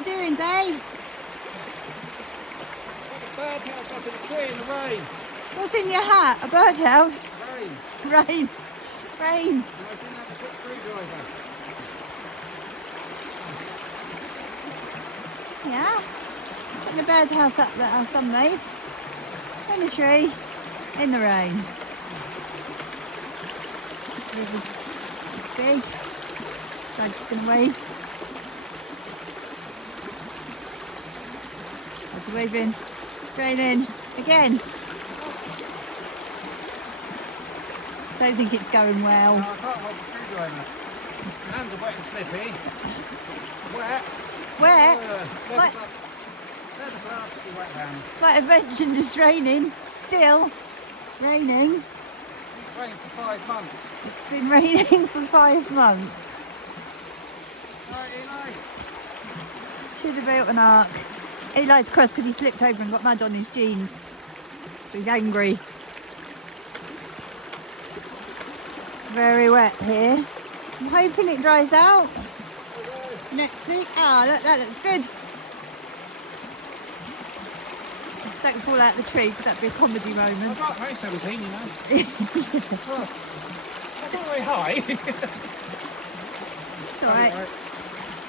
you doing, Dave? Birdhouse up in the tree in the rain. What's in your hat? A birdhouse? Rain. Rain. Rain. And I didn't have a good screwdriver. Yeah. Putting the birdhouse up that our son made. In the tree. In the rain. Big. So I'm just going to wave. How's he waving? Raining. Again. Don't think it's going well. No, I can't hold the screwdriver. My hands are wet and slippy. Wet. Wet? Leather gloves for wet hands. Like I mentioned, it's raining. Still raining. It's rained for 5 months. It's been raining for 5 months. Right, Eli. Should have built an ark. Eli's cross because he slipped over and got mud on his jeans. So he's angry. Very wet here. I'm hoping it dries out next week. Ah, look, that looks good. Don't fall out the tree because that'd be a comedy moment. I'm not very 17, you know. Well, I'm not very high. It's alright.